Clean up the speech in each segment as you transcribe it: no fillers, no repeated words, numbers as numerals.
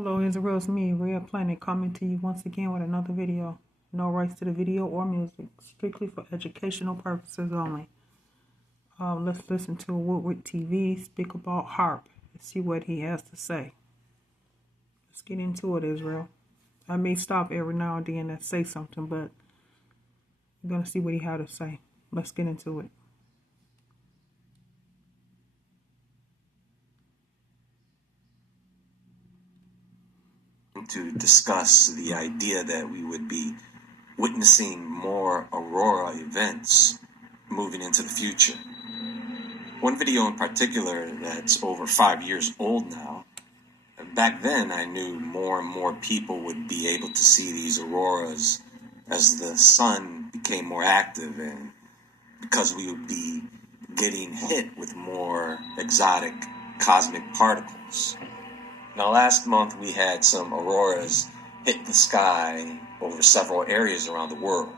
Hello, Israel. It's me, Real Planet, coming to you once again with another video. No rights to the video or music, strictly for educational purposes only. Let's listen to Woodward TV speak about harp and see what he has to say. Let's get into it, Israel. I may stop every now and then and say something, but we're going to see what he had to say. Let's get into it. To discuss the idea that we would be witnessing more Aurora events moving into the future. One video in particular that's over 5 years old now. Back then, I knew more and more people would be able to see these auroras as the sun became more active, and because we would be getting hit with more exotic cosmic particles. Now, last month we had some auroras hit the sky over several areas around the world.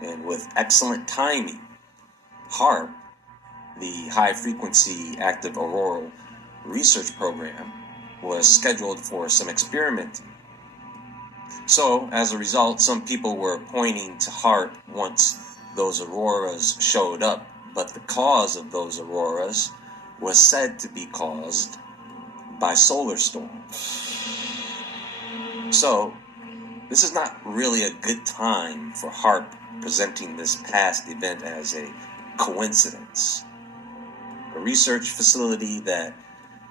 And with excellent timing, HAARP, the High Frequency Active Auroral Research Program, was scheduled for some experimenting. So, as a result, some people were pointing to HAARP once those auroras showed up, but the cause of those auroras was said to be caused by solar storms. So, this is not really a good time for HAARP presenting this past event as a coincidence. A research facility that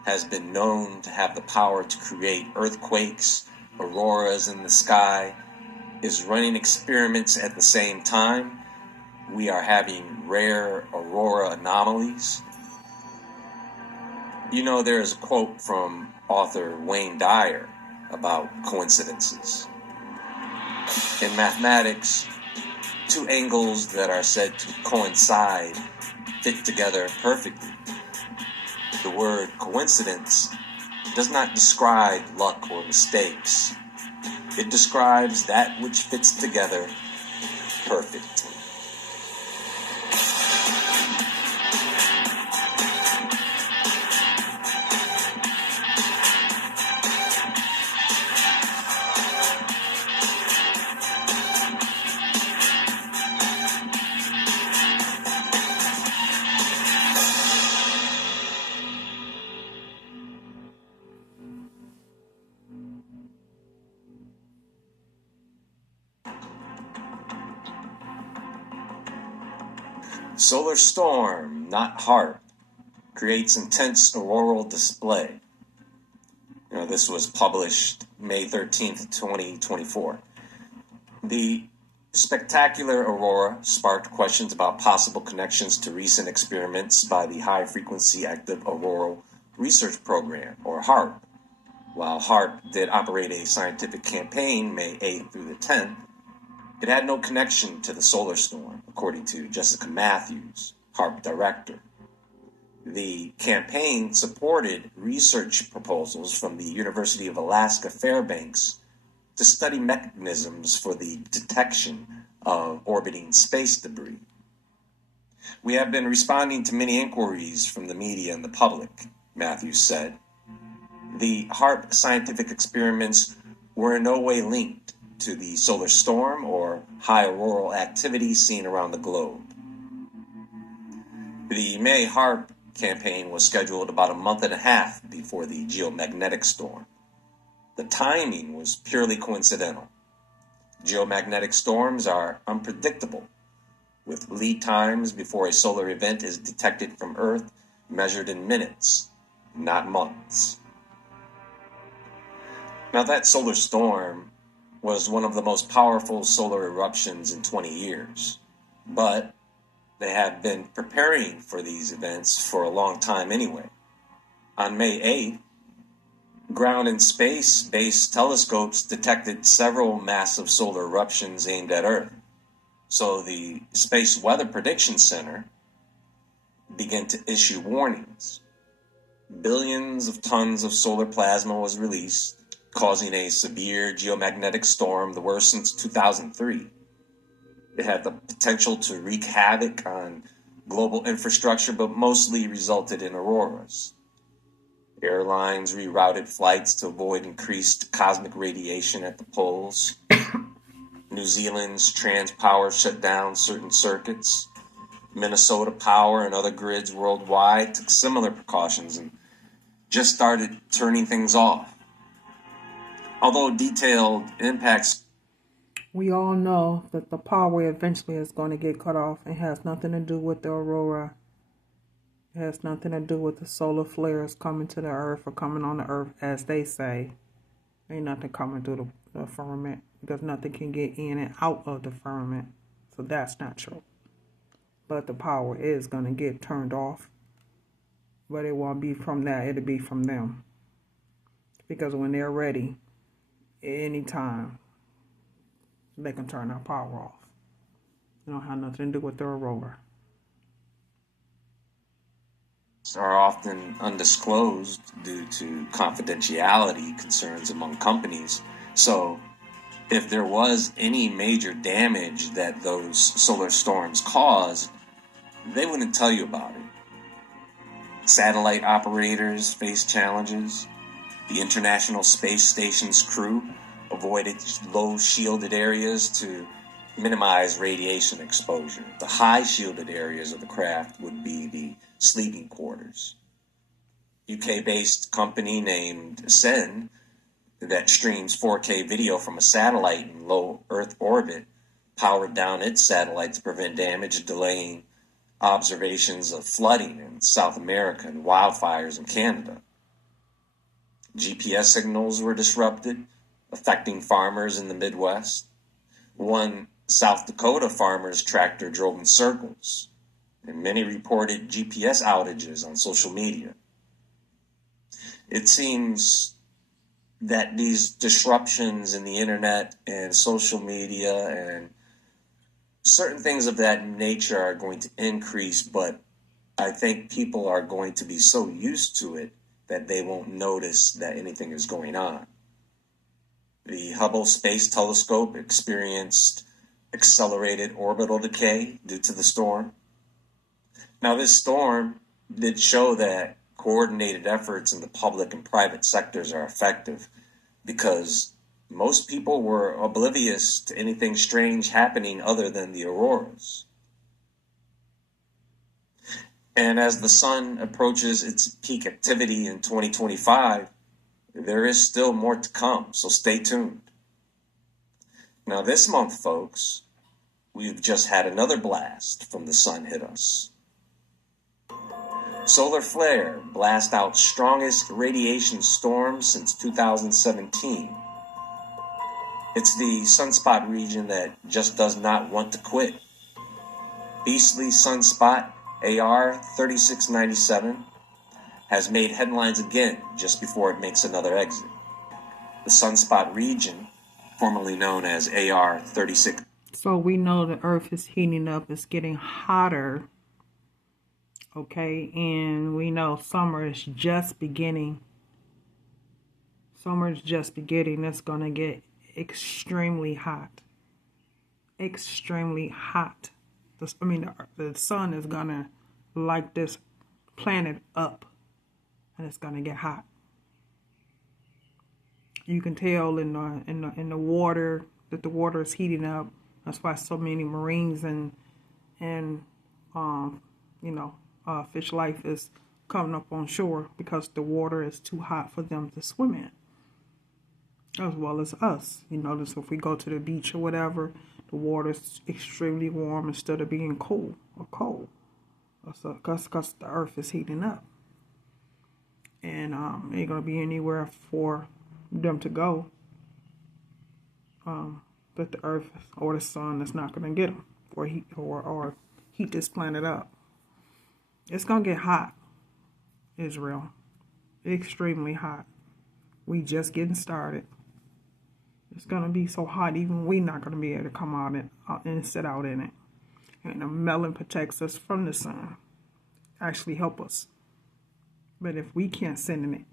has been known to have the power to create earthquakes, auroras in the sky, is running experiments at the same time. We are having rare aurora anomalies. You know, there's a quote from author Wayne Dyer about coincidences. In mathematics, two angles that are said to coincide fit together perfectly. The word coincidence does not describe luck or mistakes. It describes that which fits together perfectly. Solar storm, not HAARP, creates intense auroral display. This was published May 13th, 2024. The spectacular aurora sparked questions about possible connections to recent experiments by the High Frequency Active Auroral Research Program, or HAARP. While HAARP did operate a scientific campaign May 8th through the 10th, it had no connection to the solar storm, according to Jessica Matthews, HAARP director. The campaign supported research proposals from the University of Alaska Fairbanks to study mechanisms for the detection of orbiting space debris. We have been responding to many inquiries from the media and the public, Matthews said. The HAARP scientific experiments were in no way linked to the solar storm or high auroral activity seen around the globe. The May HAARP campaign was scheduled about a month and a half before the geomagnetic storm. The timing was purely coincidental. Geomagnetic storms are unpredictable, with lead times before a solar event is detected from Earth measured in minutes, not months. Now, that solar storm was one of the most powerful solar eruptions in 20 years, but they have been preparing for these events for a long time anyway. On May 8th, ground and space-based telescopes detected several massive solar eruptions aimed at Earth. So the Space Weather Prediction Center began to issue warnings. Billions of tons of solar plasma was released, causing a severe geomagnetic storm, the worst since 2003. It had the potential to wreak havoc on global infrastructure, but mostly resulted in auroras. Airlines rerouted flights to avoid increased cosmic radiation at the poles. New Zealand's Transpower shut down certain circuits. Minnesota Power and other grids worldwide took similar precautions and just started turning things off. Although detailed impacts, we all know that the power eventually is going to get cut off. It has nothing to do with the aurora. It has nothing to do with the solar flares coming to the earth or coming on the earth, as they say. Ain't nothing coming through the firmament, because nothing can get in and out of the firmament. So that's not true. But the power is going to get turned off. But it won't be from that. It'll be from them. Because when they're ready, anytime, they can turn our power off. It don't have nothing to do with the aurora. are often undisclosed due to confidentiality concerns among companies. So, if there was any major damage that those solar storms caused, they wouldn't tell you about it. Satellite operators face challenges. The International Space Station's crew avoided low shielded areas to minimize radiation exposure. The high shielded areas of the craft would be the sleeping quarters. UK-based company named Sen that streams 4K video from a satellite in low Earth orbit powered down its satellite to prevent damage, delaying observations of flooding in South America and wildfires in Canada. GPS signals were disrupted, affecting farmers in the Midwest. One South Dakota farmer's tractor drove in circles, and many reported GPS outages on social media. It seems that these disruptions in the internet and social media and certain things of that nature are going to increase, but I think people are going to be so used to it that they won't notice that anything is going on. The Hubble Space Telescope experienced accelerated orbital decay due to the storm. Now, this storm did show that coordinated efforts in the public and private sectors are effective, because most people were oblivious to anything strange happening other than the auroras. And as the sun approaches its peak activity in 2025, there is still more to come, so stay tuned. Now this month, folks, we've just had another blast from the sun hit us. Solar flare blast out strongest radiation storm since 2017. It's the sunspot region that just does not want to quit. Beastly sunspot AR 3697 has made headlines again just before it makes another exit. The sunspot region, formerly known as AR 36. So we know the earth is heating up, it's getting hotter. Okay, and we know summer is just beginning. Summer is just beginning. It's going to get extremely hot. Extremely hot. The sun is going to light this planet up, and it's going to get hot. You can tell in the water that the water is heating up. That's why so many marines and fish life is coming up on shore, because the water is too hot for them to swim in, as well as us. You notice if we go to the beach or whatever, the water is extremely warm instead of being cold. Because the earth is heating up, and ain't gonna be anywhere for them to go. But the earth or the sun is not gonna get them or heat this planet up. It's going to get hot, Israel. Extremely hot. We just getting started. It's going to be so hot, even we not going to be able to come out and sit out in it. And the melon protects us from the sun. Actually help us. But if we can't sit in it,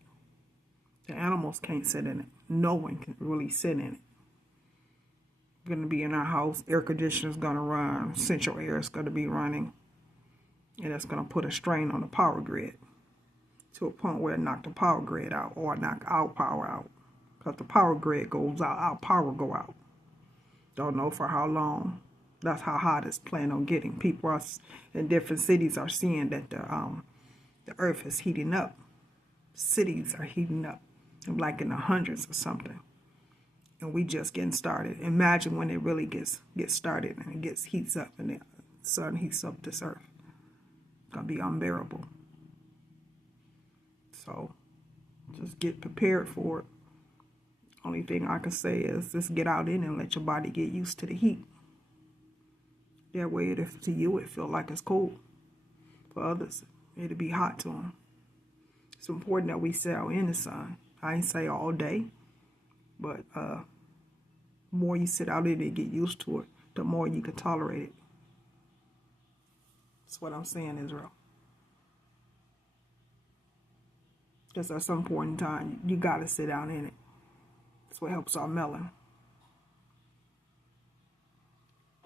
the animals can't sit in it. No one can really sit in it. We're going to be in our house. Air conditioner's going to run. Central air is going to be running. And that's going to put a strain on the power grid. to a point where it knocked the power grid out or knock our power out. Because the power grid goes out, our power go out. Don't know for how long. That's how hot it's planning on getting. People are in different cities are seeing that the earth is heating up. Cities are heating up, like in the hundreds or something. And we just getting started. Imagine when it really gets started and it heats up and the sun heats up this earth. It's gonna be unbearable. So just get prepared for it. Only thing I can say is just get out in and let your body get used to the heat. That way, to you, it feel like it's cold. For others, it'll be hot to them. It's important that we sit out in the sun. I ain't say all day, but the more you sit out in it and get used to it, the more you can tolerate it. That's what I'm saying, Israel. Because at some point in time, you got to sit down in it. That's what helps our melon.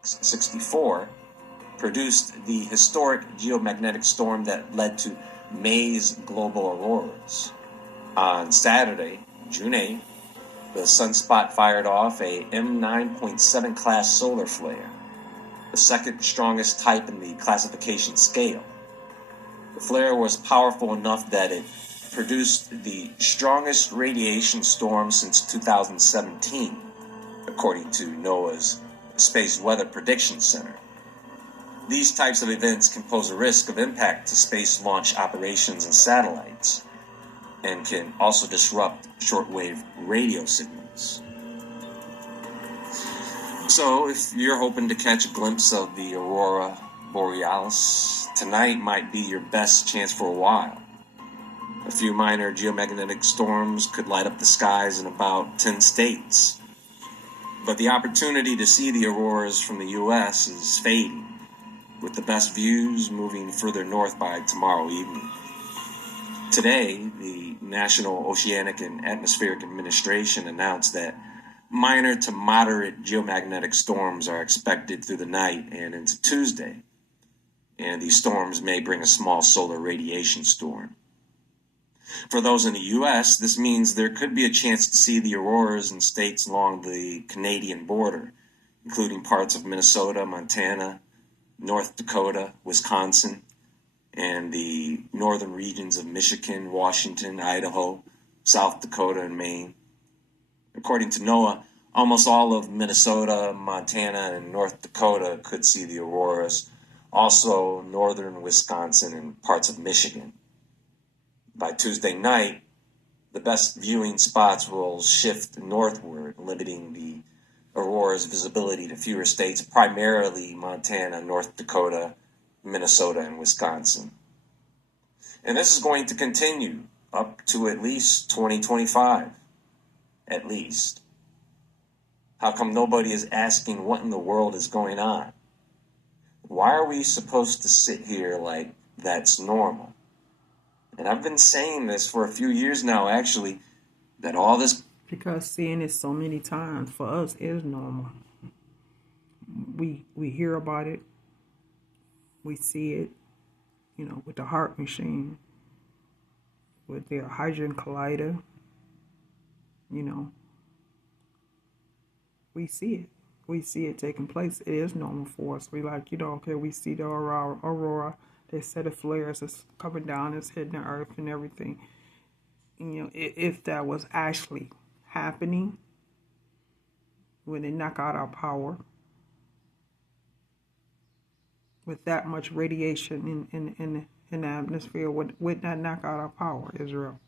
64 produced the historic geomagnetic storm that led to May's global auroras. On Saturday, June 8th, the sunspot fired off a M9.7 class solar flare, the second strongest type in the classification scale. The flare was powerful enough that it produced the strongest radiation storm since 2017, according to NOAA's Space Weather Prediction Center. These types of events can pose a risk of impact to space launch operations and satellites, and can also disrupt shortwave radio signals. So, if you're hoping to catch a glimpse of the Aurora Borealis, tonight might be your best chance for a while. A few minor geomagnetic storms could light up the skies in about 10 states. But the opportunity to see the auroras from the U.S. is fading, with the best views moving further north by tomorrow evening. Today, the National Oceanic and Atmospheric Administration announced that minor to moderate geomagnetic storms are expected through the night and into Tuesday, and these storms may bring a small solar radiation storm. For those in the U.S., this means there could be a chance to see the auroras in states along the Canadian border, including parts of Minnesota, Montana, North Dakota, Wisconsin, and the northern regions of Michigan, Washington, Idaho, South Dakota, and Maine. According to NOAA, almost all of Minnesota, Montana, and North Dakota could see the auroras, also northern Wisconsin and parts of Michigan. By Tuesday night, the best viewing spots will shift northward, limiting the aurora's visibility to fewer states, primarily Montana, North Dakota, Minnesota, and Wisconsin. And this is going to continue up to at least 2025, at least. How come nobody is asking what in the world is going on? Why are we supposed to sit here like that's normal? And I've been saying this for a few years now, actually, that all this... Because seeing it so many times for us is normal. We hear about it. We see it, with the heart machine, with their hydrogen collider. We see it. We see it taking place. It is normal for us. We okay, we see the Aurora. They said the flares is coming down, it's hitting the earth and everything. If that was actually happening, when they knock out our power, with that much radiation in the atmosphere, would that knock out our power, Israel?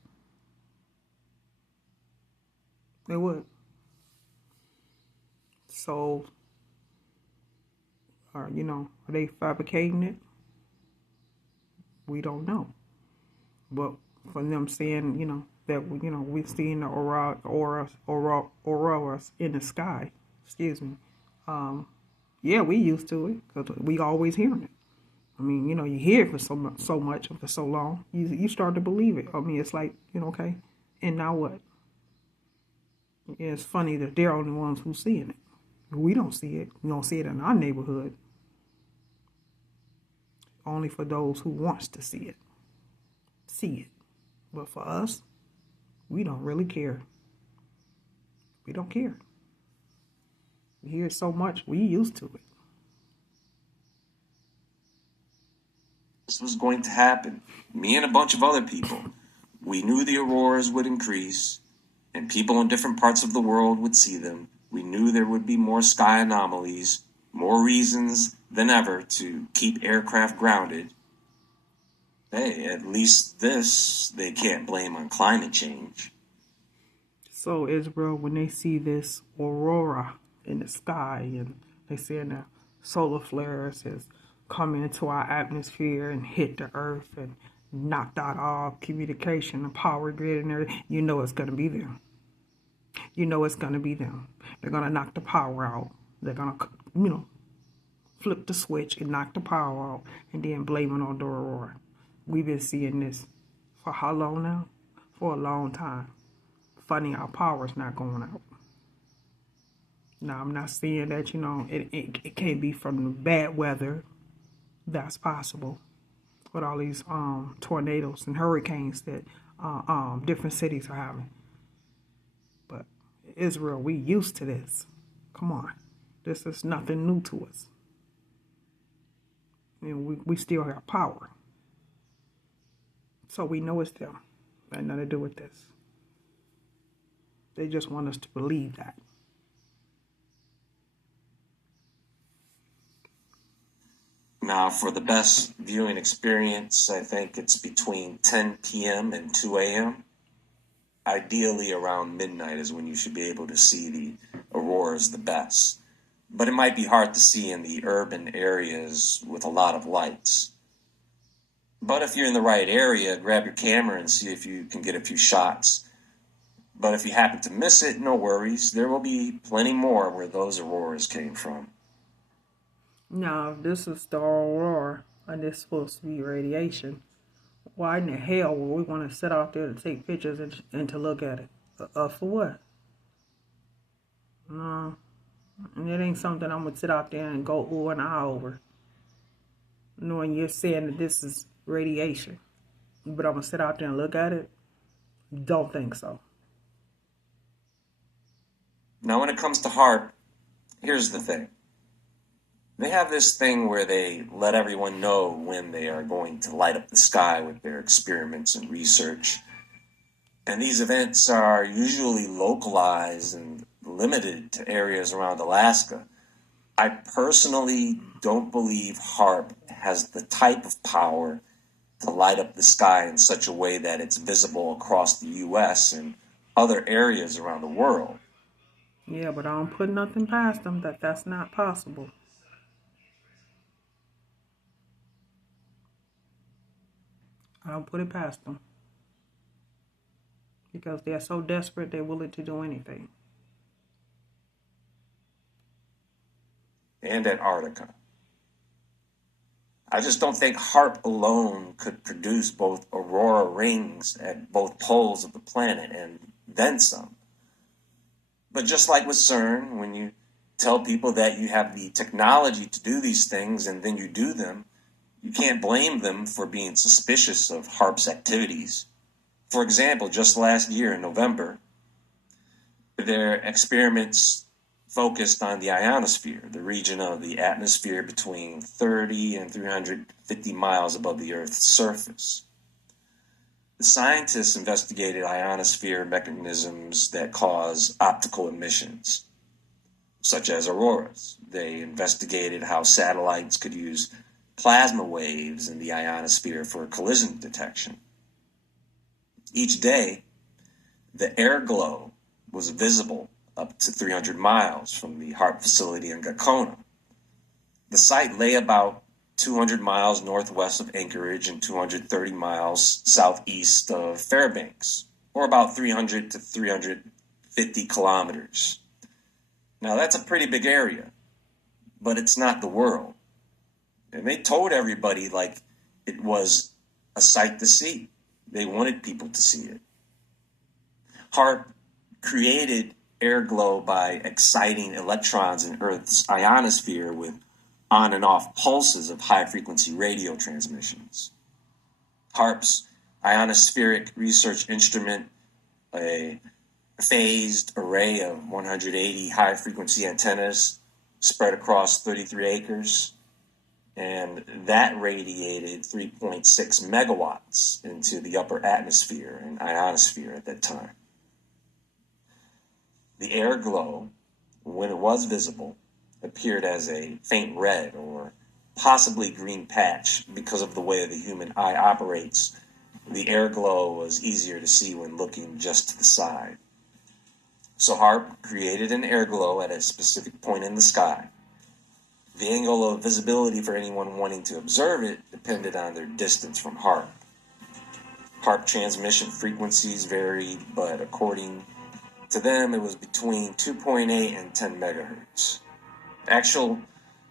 It would. So, are they fabricating it? We don't know. But for them saying, that we're seeing the auroras in the sky. Excuse me. Yeah, we used to it because we always hearing it. I mean, you hear it for so much for so long, you start to believe it. I mean, it's like, okay, and now what? It's funny that they're the only ones who seeing it. We don't see it. We don't see it in our neighborhood. Only for those who wants to see it. See it. But for us, we don't really care. We don't care. We hear it so much, we used to it. This was going to happen. Me and a bunch of other people. We knew the auroras would increase, and people in different parts of the world would see them. We knew there would be more sky anomalies, more reasons than ever to keep aircraft grounded. Hey, at least this they can't blame on climate change. So Israel, when they see this aurora in the sky and they see the solar flares has come into our atmosphere and hit the earth and knocked out all communication and power grid and everything, you know it's going to be them. You know it's going to be them. They're going to knock the power out. They're going to, flip the switch and knock the power out and then blame it on the aurora. We've been seeing this for how long now? For a long time. Funny, our power's not going out. Now, I'm not saying that, it can't be from the bad weather. That's possible. With all these tornadoes and hurricanes that different cities are having. But Israel, we used to this. Come on. This is nothing new to us. And we still have power. So we know it's them. Got nothing to do with this. They just want us to believe that. Now, for the best viewing experience, I think it's between 10 p.m. and 2 a.m. Ideally, around midnight is when you should be able to see the auroras the best. But it might be hard to see in the urban areas with a lot of lights. But if you're in the right area, grab your camera and see if you can get a few shots. But if you happen to miss it, no worries. There will be plenty more where those auroras came from. Now, if this is the aurora and it's supposed to be radiation, why in the hell would we want to sit out there to take pictures and to look at it? For what? No. And it ain't something I'm going to sit out there and go ooh and ah over. Knowing you're saying that this is radiation. But I'm going to sit out there and look at it? Don't think so. Now, when it comes to HAARP, here's the thing. They have this thing where they let everyone know when they are going to light up the sky with their experiments and research. And these events are usually localized and limited to areas around Alaska. I personally don't believe HAARP has the type of power to light up the sky in such a way that it's visible across the U.S. and other areas around the world. Yeah, but I don't put nothing past them that's not possible. I don't put it past them. Because they're so desperate, they're willing to do anything. And Antarctica. I just don't think HAARP alone could produce both aurora rings at both poles of the planet and then some. But just like with CERN, when you tell people that you have the technology to do these things and then you do them, you can't blame them for being suspicious of HAARP's activities. For example, just last year in November, their experiments focused on the ionosphere, the region of the atmosphere between 30 and 350 miles above the Earth's surface. The scientists investigated ionosphere mechanisms that cause optical emissions, such as auroras. They investigated how satellites could use plasma waves in the ionosphere for collision detection. Each day, the air glow was visible up to 300 miles from the HAARP facility in Gakona. The site lay about 200 miles northwest of Anchorage and 230 miles southeast of Fairbanks, or about 300 to 350 kilometers. Now, that's a pretty big area, but it's not the world. And they told everybody like it was a sight to see. They wanted people to see it. HAARP created air glow by exciting electrons in Earth's ionosphere with on and off pulses of high-frequency radio transmissions. HAARP's ionospheric research instrument, a phased array of 180 high-frequency antennas spread across 33 acres, and that radiated 3.6 megawatts into the upper atmosphere and ionosphere at that time. The air glow, when it was visible, appeared as a faint red or possibly green patch. Because of the way the human eye operates, the air glow was easier to see when looking just to the side. So HAARP created an air glow at a specific point in the sky. The angle of visibility for anyone wanting to observe it depended on their distance from HAARP. HAARP transmission frequencies varied, but according to them, it was between 2.8 and 10 megahertz. Actual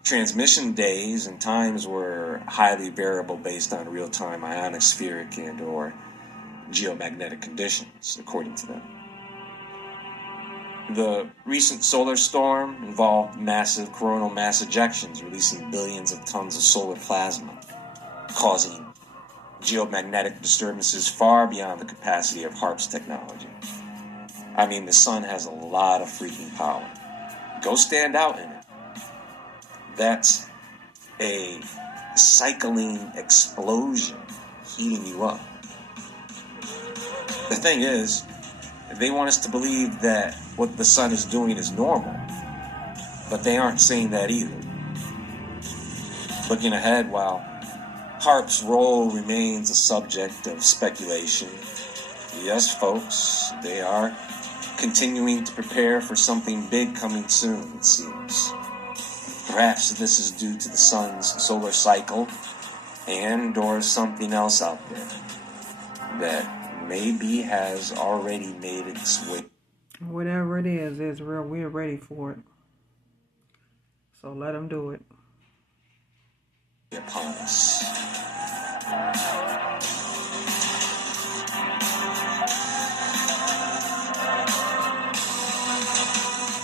transmission days and times were highly variable based on real-time ionospheric and or geomagnetic conditions, according to them. The recent solar storm involved massive coronal mass ejections, releasing billions of tons of solar plasma, causing geomagnetic disturbances far beyond the capacity of HAARP's technology. I mean, the sun has a lot of freaking power. Go stand out in it. That's a cycling explosion heating you up. The thing is, they want us to believe that what the sun is doing is normal, but they aren't saying that either. Looking ahead, while HAARP's role remains a subject of speculation, yes, folks, they are continuing to prepare for something big coming soon, it seems. Perhaps this is due to the sun's solar cycle and or something else out there that maybe has already made its way. Whatever it is, Israel, we're ready for it. So let them do it. Upon us.